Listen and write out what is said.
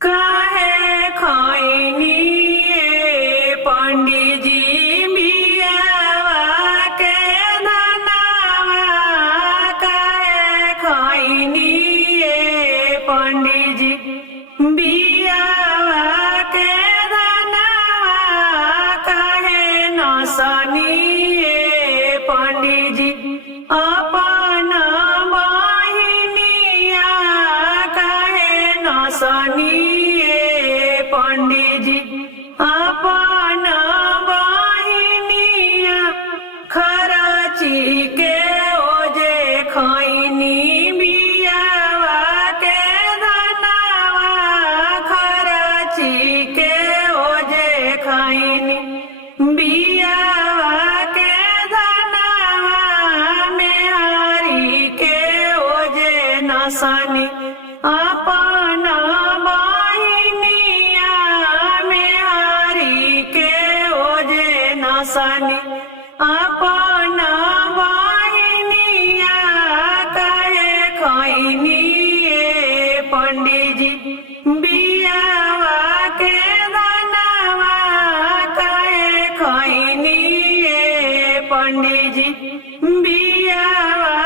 काहे खैनी पंडित जी बियावा के धनवा। काहे खैनी पंडित जी बियावा के धनवा। काहे नसनी पंडित जी अपन बहिनिया। काहे नसनी पंडित जी अपन बहिनिया। खरची के ओजे खैनी बियावा के धनवा। खरची के ओजे खैनी बियावा के धनवा। मेहरी के ओजे नसनी अपन बहिनिया। मेहरी के ओजे नसनी अपन बहिनिया। काहे खैनी पंडित जी बियावा के धनवा। काहे खैनी पंडित जी बियावा